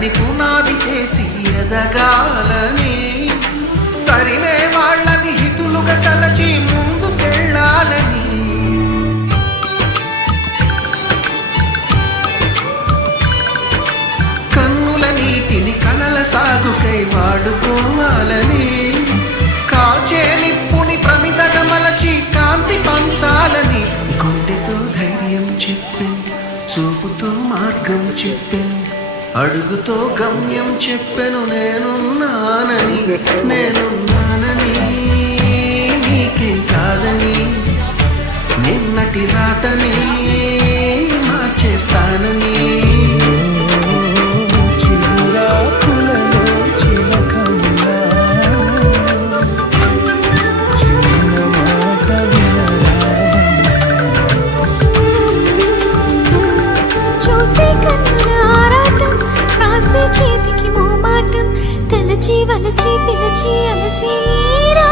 కలని పునాది చేసి ఎదగాలని, తరిమే వాళ్ళని హితులుగా తలచి ముందుకెళ్ళాలని, కన్నుల నీటిని కలల సాగుకై వాడుకోవాలని, కాచే నిప్పుని ప్రమిదగా మలచి కాంతి పంచాలని, గుండెతో ధైర్యం చెప్పింది, చూపుతో మార్గం చెప్పింది, అడుగుతో గమ్యం చెప్పెను నేనున్నానని, నేనున్నానని, నీకేం కాదని, నిన్నటి రాతని మార్చేస్తానని. చేతికి మోమాటం తలచి వలచి పిలచి అలసి నీరా